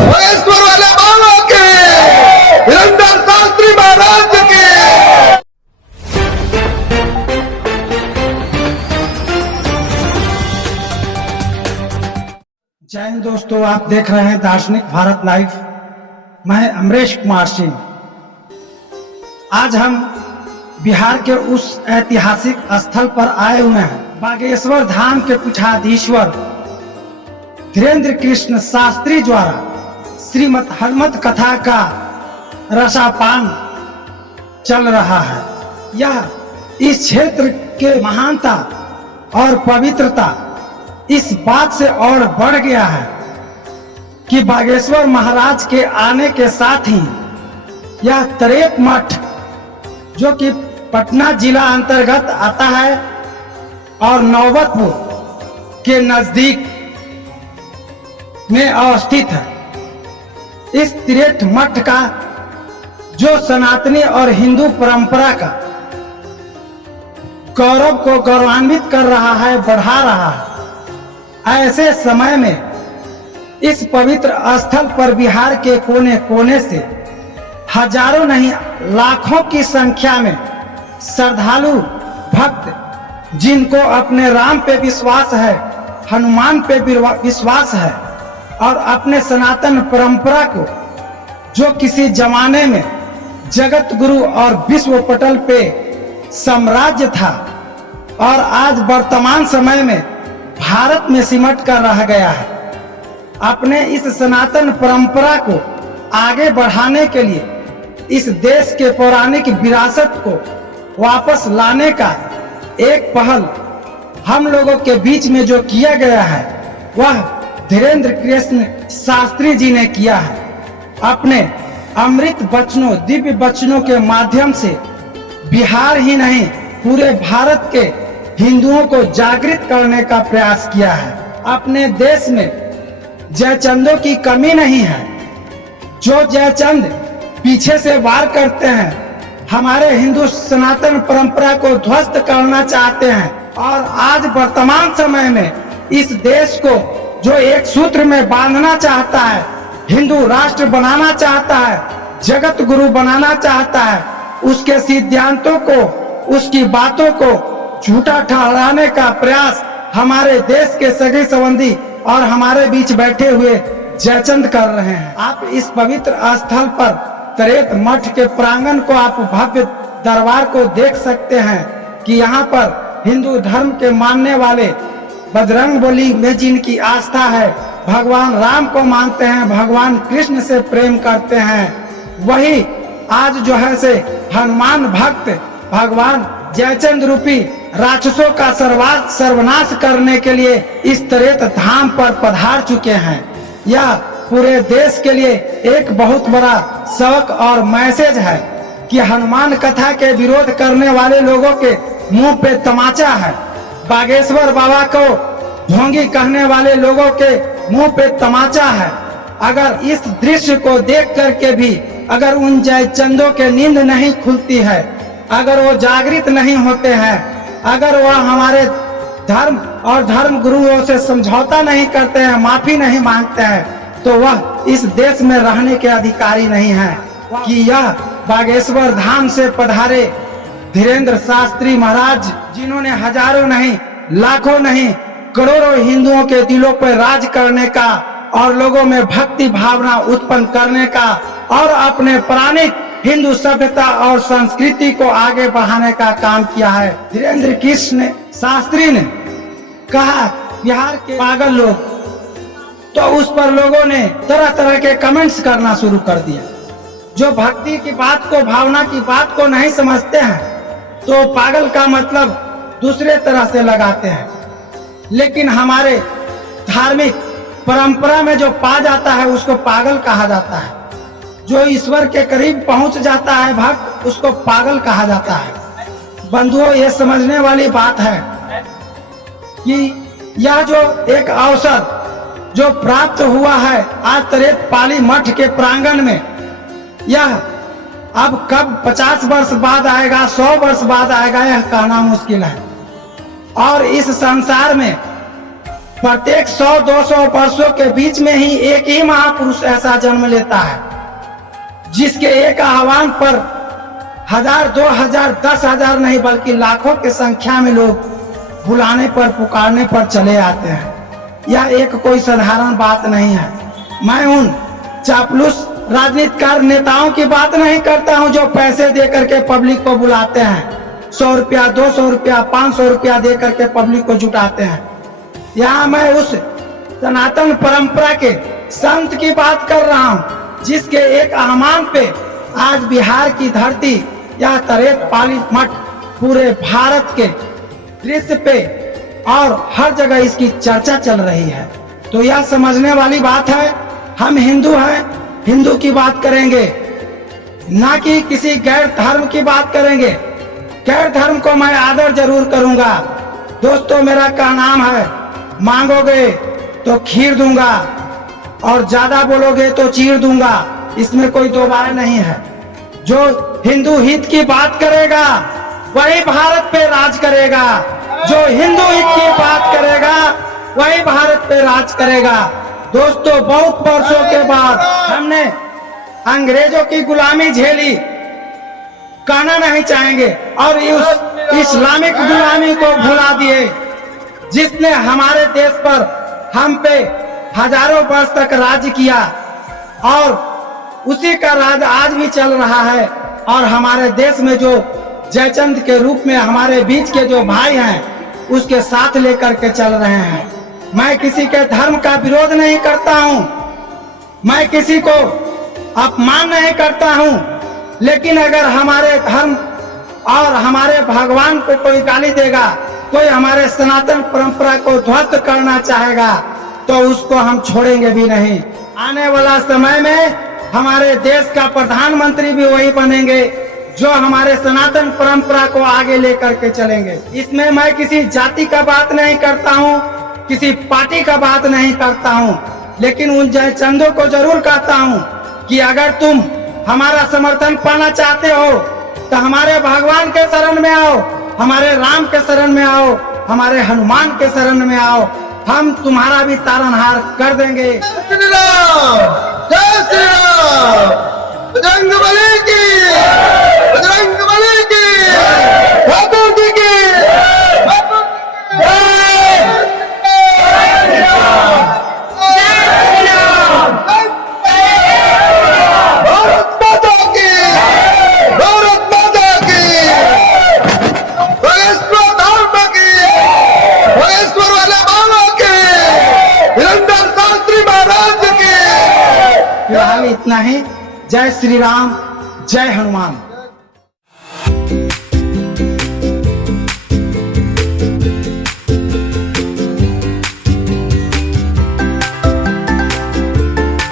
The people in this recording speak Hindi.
बागेश्वर वाले बाबा के, धीरेंद्र शास्त्री महाराज के। जय हिंद दोस्तों, आप देख रहे हैं दार्शनिक भारत लाइव। मैं अमरेश कुमार सिंह। आज हम बिहार के उस ऐतिहासिक स्थल पर आए हुए हैं, बागेश्वर धाम के पीठाधीश्वर धीरेंद्र कृष्ण शास्त्री द्वारा श्रीमद् हनुमत कथा का रसापान चल रहा है। यह इस क्षेत्र के महानता और पवित्रता इस बात से और बढ़ गया है कि बागेश्वर महाराज के आने के साथ ही यह तरेप मठ, जो कि पटना जिला अंतर्गत आता है और नौबतपुर के नजदीक में अवस्थित है, इस तिरेठ मठ का जो सनातनी और हिंदू परंपरा का गौरव को गौरवान्वित कर रहा है, बढ़ा रहा है। ऐसे समय में इस पवित्र स्थल पर बिहार के कोने कोने से हजारों नहीं लाखों की संख्या में श्रद्धालु भक्त, जिनको अपने राम पे विश्वास है, हनुमान पे विश्वास है और अपने सनातन परंपरा को, जो किसी जमाने में जगत गुरु और विश्व पटल पे साम्राज्य था और आज वर्तमान समय में भारत में सिमट कर रह गया है, अपने इस सनातन परंपरा को आगे बढ़ाने के लिए इस देश के पौराणिक विरासत को वापस लाने का एक पहल हम लोगों के बीच में जो किया गया है, वह धीरेंद्र कृष्ण शास्त्री जी ने किया है। अपने अमृत वचनों, दिव्य वचनों के माध्यम से बिहार ही नहीं, पूरे भारत के हिंदुओं को जागृत करने का प्रयास किया है। अपने देश में जयचंदों की कमी नहीं है। जो जयचंद पीछे से वार करते हैं, हमारे हिंदू सनातन परंपरा को ध्वस्त करना चाहते हैं और आज वर्तमान समय में इस देश को जो एक सूत्र में बांधना चाहता है, हिंदू राष्ट्र बनाना चाहता है, जगत गुरु बनाना चाहता है, उसके सिद्धांतों को, उसकी बातों को झूठा ठहराने का प्रयास हमारे देश के सगे संबंधी और हमारे बीच बैठे हुए जयचंद कर रहे हैं। आप इस पवित्र स्थल पर तरेत मठ के प्रांगण को, आप भव्य दरबार को देख सकते हैं कि यहाँ पर हिंदू धर्म के मानने वाले बजरंगबली में जिनकी आस्था है, भगवान राम को मानते हैं, भगवान कृष्ण से प्रेम करते हैं, वही आज जो है से हनुमान भक्त भगवान जयचंद रूपी राक्षसों का सर्वनाश करने के लिए इस तरेत धाम पर पधार चुके हैं। यह पूरे देश के लिए एक बहुत बड़ा सबक और मैसेज है कि हनुमान कथा के विरोध करने वाले लोगों के मुंह पे तमाचा है। बागेश्वर बाबा को ढोंगी कहने वाले लोगों के मुंह पे तमाचा है। अगर इस दृश्य को देख करके भी अगर उन जयचंदों के नींद नहीं खुलती है, अगर वो जागृत नहीं होते हैं, अगर वह हमारे धर्म और धर्म गुरुओं से समझौता नहीं करते हैं, माफी नहीं मांगते हैं, तो वह इस देश में रहने के अधिकारी नहीं है। कि यह बागेश्वर धाम से पधारे धीरेंद्र शास्त्री महाराज, जिन्होंने हजारों नहीं, लाखों नहीं, करोड़ों हिंदुओं के दिलों पर राज करने का और लोगों में भक्ति भावना उत्पन्न करने का और अपने पौराणिक हिंदू सभ्यता और संस्कृति को आगे बढ़ाने का काम किया है। धीरेंद्र कृष्ण शास्त्री ने कहा बिहार के पागल लोग, तो उस पर लोगों ने तरह तरह के कमेंट्स करना शुरू कर दिया। जो भक्ति की बात को, भावना की बात को नहीं समझते हैं, तो पागल का मतलब दूसरे तरह से लगाते हैं। लेकिन हमारे धार्मिक परंपरा में जो पा जाता है उसको पागल कहा जाता है। जो ईश्वर के करीब पहुंच जाता है भक्त, उसको पागल कहा जाता है। बंधुओं, ये समझने वाली बात है कि यह जो एक अवसर जो प्राप्त हुआ है आज तरेत पाली मठ के प्रांगण में, यह अब कब 50 वर्ष बाद आएगा, 100 वर्ष बाद आएगा, यह कहना मुश्किल है। और इस संसार में प्रत्येक 100-200 वर्षों के बीच में ही एक ही महापुरुष ऐसा जन्म लेता है जिसके एक आह्वान पर 1000, 2000, 10,000 नहीं बल्कि लाखों की संख्या में लोग बुलाने पर, पुकारने पर चले आते हैं। यह एक कोई साधारण बात नहीं है। मैं उन चापलूस राजनीतिकार नेताओं की बात नहीं करता हूं जो पैसे दे करके पब्लिक को बुलाते हैं, 100 रुपया, 200 रुपया, 500 रुपया दे करके पब्लिक को जुटाते हैं। यहाँ मैं उस सनातन परंपरा के संत की बात कर रहा हूँ जिसके एक आह्वान पे आज बिहार की धरती, यह तरेत पाली मठ पूरे भारत के दृश्य पे और हर जगह इसकी चर्चा चल रही है। तो यह समझने वाली बात है। हम हिंदू हैं, हिंदू की बात करेंगे, ना कि किसी गैर धर्म की बात करेंगे। गैर धर्म को मैं आदर जरूर करूंगा। दोस्तों, मेरा क्या नाम है, मांगोगे तो खीर दूंगा और ज्यादा बोलोगे तो चीर दूंगा, इसमें कोई दो बार नहीं है। जो हिंदू हित की बात करेगा वही भारत पे राज करेगा, जो हिंदू हित की बात करेगा वही भारत पे राज करेगा। दोस्तों, बहुत वर्षों के बाद हमने अंग्रेजों की गुलामी झेली, कहना नहीं चाहेंगे, और उस इस्लामिक गुलामी को भुला दिए जिसने हमारे देश पर, हम पे हजारों वर्ष तक राज किया, और उसी का राज आज भी चल रहा है। और हमारे देश में जो जयचंद के रूप में हमारे बीच के जो भाई हैं उसके साथ लेकर के चल रहे हैं। मैं किसी के धर्म का विरोध नहीं करता हूं, मैं किसी को अपमान नहीं करता हूं, लेकिन अगर हमारे धर्म और हमारे भगवान को कोई गाली देगा, कोई हमारे सनातन परंपरा को ध्वस्त करना चाहेगा, तो उसको हम छोड़ेंगे भी नहीं। आने वाला समय में हमारे देश का प्रधानमंत्री भी वही बनेंगे जो हमारे सनातन परंपरा को आगे लेकर के चलेंगे। इसमें मैं किसी जाति का बात नहीं करता हूँ, किसी पार्टी का बात नहीं करता हूँ, लेकिन उन जयचंदों को जरूर कहता हूँ कि अगर तुम हमारा समर्थन पाना चाहते हो तो हमारे भगवान के शरण में आओ, हमारे राम के शरण में आओ, हमारे हनुमान के शरण में आओ, हम तुम्हारा भी तारनहार कर देंगे। श्री राम, जय श्री राम, बजरंगबली की, बजरंगबली की, ठाकुर जी की, भारत माता की, भारत माता की, भगेश्वर धर्म की, भगेश्वर वाले बाबा की, धीरेन्द्र शास्त्री महाराज की। फिलहाल इतना ही। जय श्री राम, जय हनुमान।